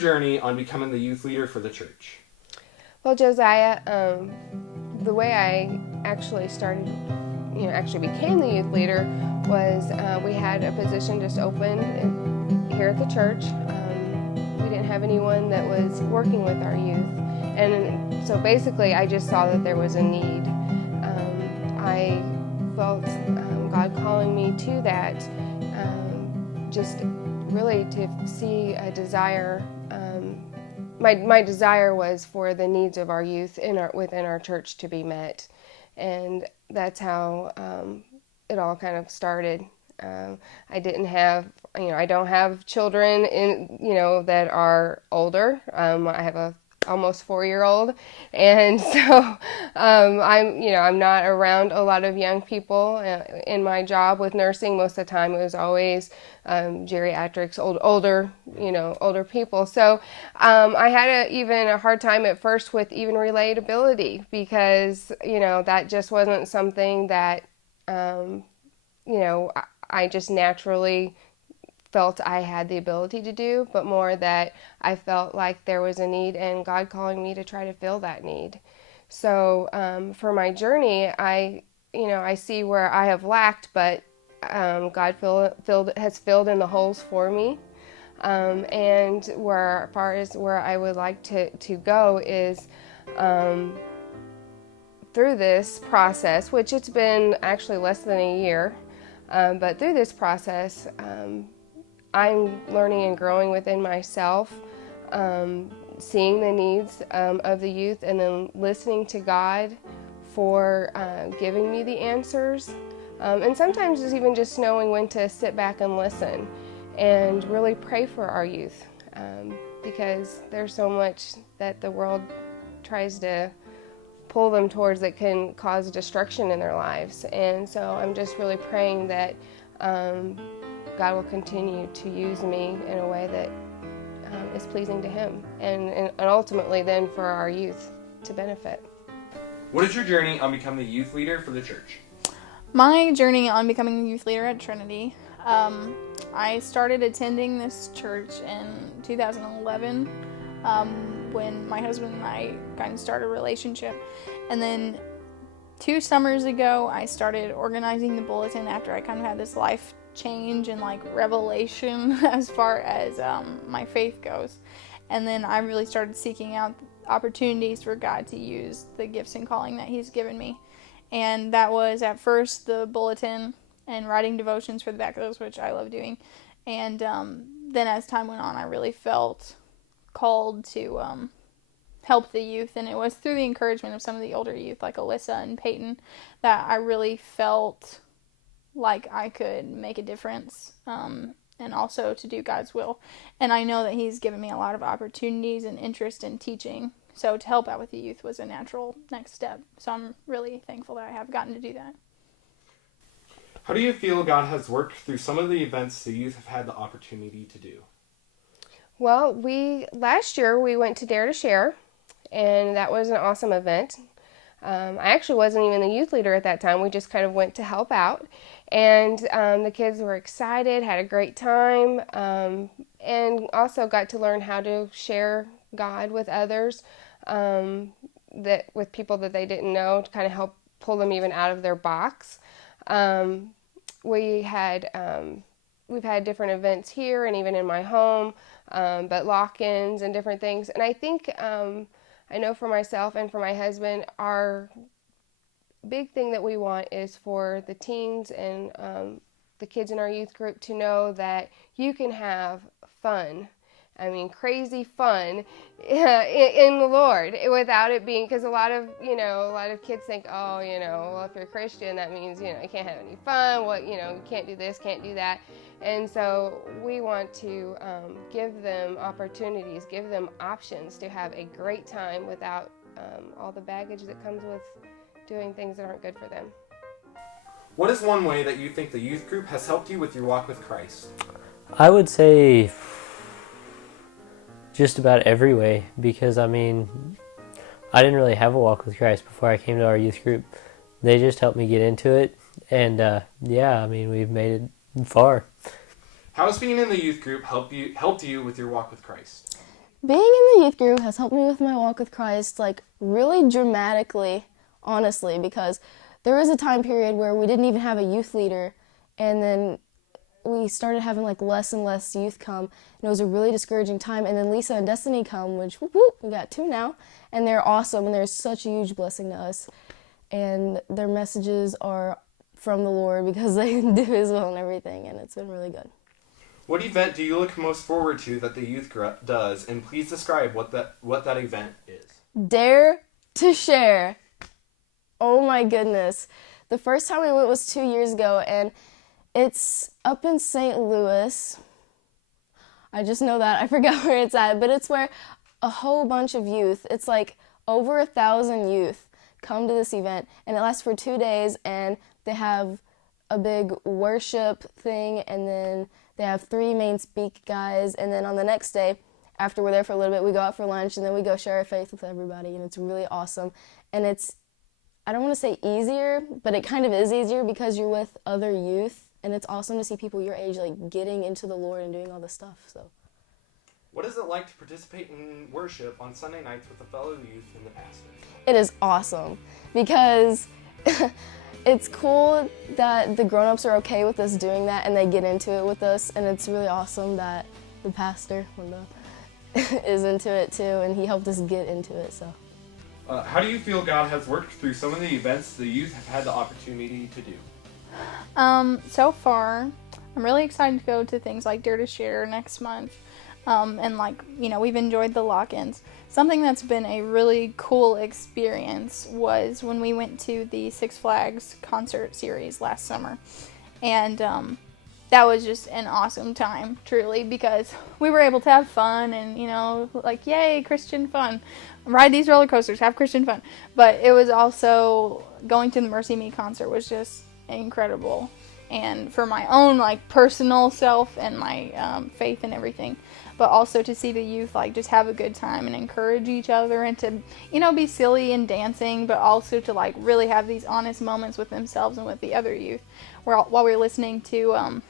your journey on becoming the youth leader for the church? Well, Josiah, the way I actually started, actually became the youth leader was we had a position just open here at the church. We didn't have anyone that was working with our youth. And so basically, I just saw that there was a need. I felt God calling me to that, just really to see a desire. My desire was for the needs of our youth within our church to be met, and that's how it all kind of started. I didn't have, I don't have children that are older. I have a almost 4-year-old, and so I'm not around a lot of young people in my job with nursing. Most of the time it was always geriatrics, older people. So I had even a hard time at first with even relatability, because that just wasn't something that I just naturally felt I had the ability to do, but more that I felt like there was a need and God calling me to try to fill that need. So for my journey, I see where I have lacked, but God has filled in the holes for me. And as far as where I would like to go is through this process, which it's been actually less than a year, but through this process, I'm learning and growing within myself, seeing the needs of the youth, and then listening to God for giving me the answers. And sometimes it's even just knowing when to sit back and listen and really pray for our youth, because there's so much that the world tries to pull them towards that can cause destruction in their lives. And so I'm just really praying that God will continue to use me in a way that is pleasing to Him, and ultimately then for our youth to benefit. What is your journey on becoming the youth leader for the church? My journey on becoming a youth leader at Trinity, I started attending this church in 2011 when my husband and I kind of started a relationship. And then 2 summers ago, I started organizing the bulletin after I kind of had this life change and revelation as far as my faith goes. And then I really started seeking out opportunities for God to use the gifts and calling that He's given me. And that was at first the bulletin and writing devotions for the back of those, which I love doing. And then as time went on, I really felt called to help the youth. And it was through the encouragement of some of the older youth, like Alyssa and Peyton, that I really felt like I could make a difference, and also to do God's will. And I know that He's given me a lot of opportunities and interest in teaching, so to help out with the youth was a natural next step. So I'm really thankful that I have gotten to do that. How do you feel God has worked through some of the events the youth have had the opportunity to do? Well, last year we went to Dare to Share, and that was an awesome event. I actually wasn't even the youth leader at that time. We just kind of went to help out. And the kids were excited, had a great time, and also got to learn how to share God with others, with people that they didn't know, to kind of help pull them even out of their box. We've had different events here and even in my home, but lock-ins and different things. And I think I know for myself and for my husband, our big thing that we want is for the teens and the kids in our youth group to know that you can have fun. I mean, crazy fun in the Lord, without it being, because a lot of kids think, well, if you're a Christian, that means, you can't have any fun. You can't do this, can't do that. And so we want to give them opportunities, give them options to have a great time without all the baggage that comes with doing things that aren't good for them. What is one way that you think the youth group has helped you with your walk with Christ? I would say just about every way, because I didn't really have a walk with Christ before I came to our youth group. They just helped me get into it, and we've made it far. How has being in the youth group helped you with your walk with Christ? Being in the youth group has helped me with my walk with Christ, like, really dramatically, honestly, because there was a time period where we didn't even have a youth leader, and then we started having, like, less and less youth come, and it was a really discouraging time. And then Lisa and Destiny come, which, whoop, whoop, we got 2 now, and they're awesome, and they're such a huge blessing to us. And their messages are from the Lord because they do His will and everything, and it's been really good. What event do you look most forward to that the youth group does, and please describe what that event is? Dare to Share. Oh my goodness. The first time we went was 2 years ago, and it's up in St. Louis. I just know that. I forgot where it's at, but it's where a whole bunch of youth, it's like over 1,000 youth come to this event, and it lasts for 2 days, and they have a big worship thing, and then they have 3 main speak guys, and then on the next day, after we're there for a little bit, we go out for lunch, and then we go share our faith with everybody, and it's really awesome. And it's, I don't want to say easier, but it kind of is easier because you're with other youth, and it's awesome to see people your age, like, getting into the Lord and doing all this stuff, so. What is it like to participate in worship on Sunday nights with a fellow youth and the pastor? It is awesome because it's cool that the grown-ups are okay with us doing that and they get into it with us, and it's really awesome that the pastor is into it too, and he helped us get into it. So How do you feel God has worked through some of the events the youth have had the opportunity to do? So far, I'm really excited to go to things like Dare to Share next month. And like, you know, we've enjoyed the lock-ins. Something that's been a really cool experience was when we went to the Six Flags concert series last summer. And that was just an awesome time, truly, because we were able to have fun and, you know, like, yay, Christian fun. Ride these roller coasters, have Christian fun. But it was also, going to the Mercy Me concert was just incredible. And for my own, like, personal self and my faith and everything. But also to see the youth, like, just have a good time and encourage each other and to, you know, be silly and dancing, but also to, like, really have these honest moments with themselves and with the other youth. While we were listening to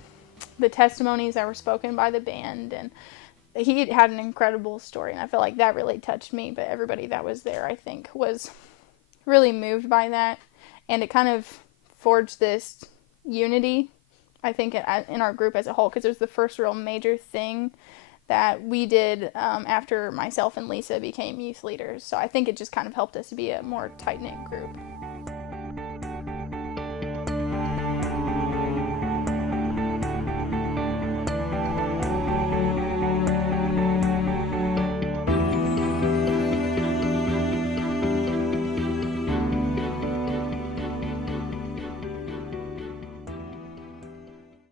the testimonies that were spoken by the band, and he had an incredible story, and I feel like that really touched me, but everybody that was there, I think, was really moved by that, and it kind of forged this unity, I think, in our group as a whole, because it was the first real major thing that we did after myself and Lisa became youth leaders. So I think it just kind of helped us to be a more tight-knit group.